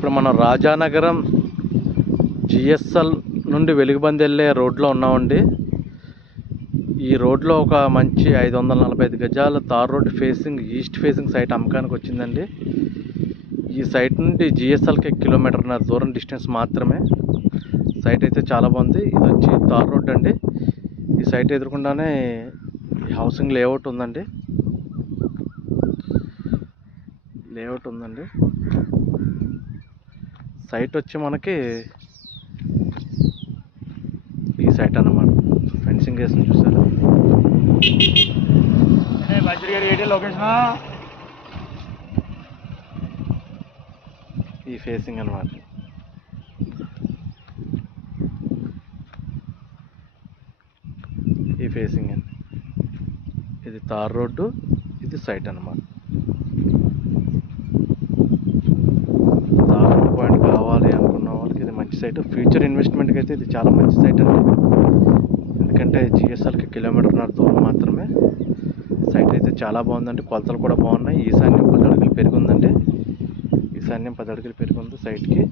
ఇప్పుడు మనం రాజానగరం జిఎస్ఎల్ నుండి వెలుగుబంది వెళ్ళే రోడ్లో ఉన్నామండి. ఈ రోడ్లో ఒక మంచి 545 గజాల tar road facing east facing site అమ్మకానికి వచ్చిందండి. ఈ సైట్ నుండి జిఎస్ఎల్కి కిలోమీటర్న్నర దూరం డిస్టెన్స్ మాత్రమే. సైట్ అయితే చాలా బాగుంది. ఇది వచ్చి తార్ రోడ్ అండి. ఈ సైట్ ఎదురుకుండానే హౌసింగ్ లేఅవుట్ ఉందండి. సైట్ వచ్చి మనకి ఈ సైట్ అన్నమాట. ఫెన్సింగ్ వేసి చూసారు. ఈ ఫేసింగ్ అన్నమాట. ఈ ఫేసింగ్ అండి. ఇది తార్ రోడ్డు, ఇది సైట్ అన్నమాట. తార్ రోడ్ పాయింట్ కావాలి అనుకున్న వాళ్ళకి ఇది మంచి సైట్. ఫ్యూచర్ ఇన్వెస్ట్మెంట్కి అయితే ఇది చాలా మంచి సైట్ అండి. ఎందుకంటే జిఎస్ఎల్కి కిలోమీటర్న్నర దూరం మాత్రమే. సైట్ అయితే చాలా బాగుందండి. కొలతలు కూడా బాగున్నాయి. ఈశాన్యం 10 అడుగులు పెరిగిందండి. ఈశాన్యం 10 అడుగులు పెరిగింది సైట్కి.